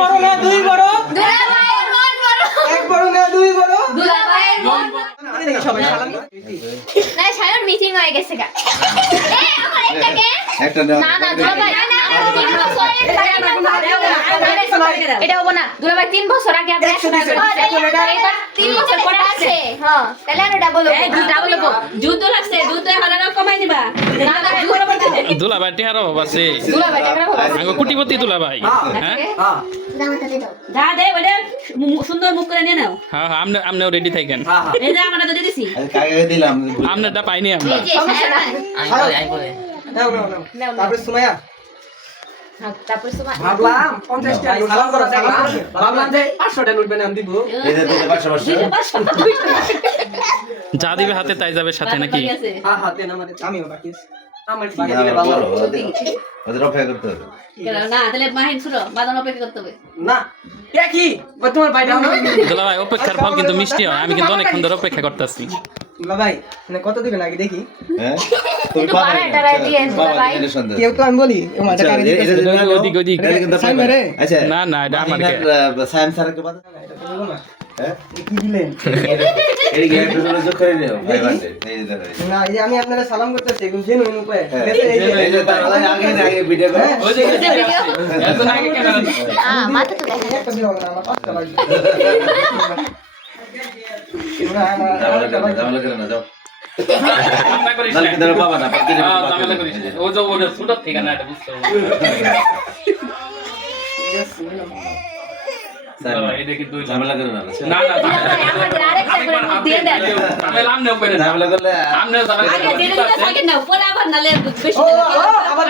বড় না দুই বড় দুলাভাইয়ের মন বড় এক বড় না দুই বড় দুলাভাইয়ের মন দেখি সবাই সালাম না সায়ন মিটিং হয়ে গেছে গা এই আমার একটা না না দুলাভাই না এটা হবো না দুলাভাই 3 বছর আগে আপনি 3 বছর পরে আছে হ্যাঁ তাহলে আমি ডাবল হবো যুদ্ধ লাগছে যুদ্ধ এখন আর কমাই দিবা না না দুলাভাই টেহারো বাসে দুলাভাই টাকা হবো আঙ্গ কোটিপতি দুলাভাই হ্যাঁ হ্যাঁ যা দে বলে সুন্দর মুখ করে নিয়ে নাও হ্যাঁ হ্যাঁ আমনেও রেডি থাকেন হ্যাঁ এই যে আমরা তো দিয়ে দিছি কাকে দিলাম আমনেরটা পাইনি আমরা এই যে নাও নাও নাও তারপরে সুমাইয়া তারপর সময় ভাবলাম 50 টাকা সালাম করা ভাবলাম যে 500 টাকা নোট বানাম দিব এই যে 500 যা দিবে হাতে তাই যাবে সাথে নাকি হ্যাঁ হ্যাঁ দেন আমাদের আমিও বাকি আছে আমার বাকি দিলে ভালো ওদের অপেক্ষা করতে হবে না তাহলে মাহিন শুনো বাদাম অপেক্ষা করতে হবে না কে কি তোমার বাইরে দুলাভাই অপেক্ষার ফল কিন্তু মিষ্টি হয় আমি কিন্তু অনেকক্ষণ ধরে অপেক্ষা করতেছি দুলা ভাই মানে কত দিবেন আগে দেখি হ্যাঁ তুমি একটু বাড়ায় টাড়ায় দিয়ে দুলাভাই। কেউ তো আমি বলি ও মাটা কারে দিতে ওদিক ওদিক সাইম রে আচ্ছা না না এটা আমার সাইম স্যারকে বাদ এটা তো বলো না হ্যাঁ কি দিলেন এই গেট গুলো যোগ করে নিও ভাই বান্ডে এই যে দেখো না এই যে আমি আপনাদের সালাম করতেছি একদম জেনুইন উপায় ঠিক আছে এই যে তার আগে ভিডিও করে এখন আগে ক্যামেরা মাথা তো দেখা একটা দিও না আমার কষ্ট লাগছে জামালা করে না যাও আমরা করিস নাল না কি ধরে বাবা না পাতি হ্যাঁ জামেলা করিস না ও যে ওটা ফুটার থেকে না এটা বুঝতে হবে এটা কিন্তু জামালা করে না না না আমাদের আরেকটা করে মুখ দিয়ে দেন জামেলা আমনেও করে না জামালা করলে আমনেও জামেলা আগে দিলে থাকে না পরে আবার নালে বেশি ও আবার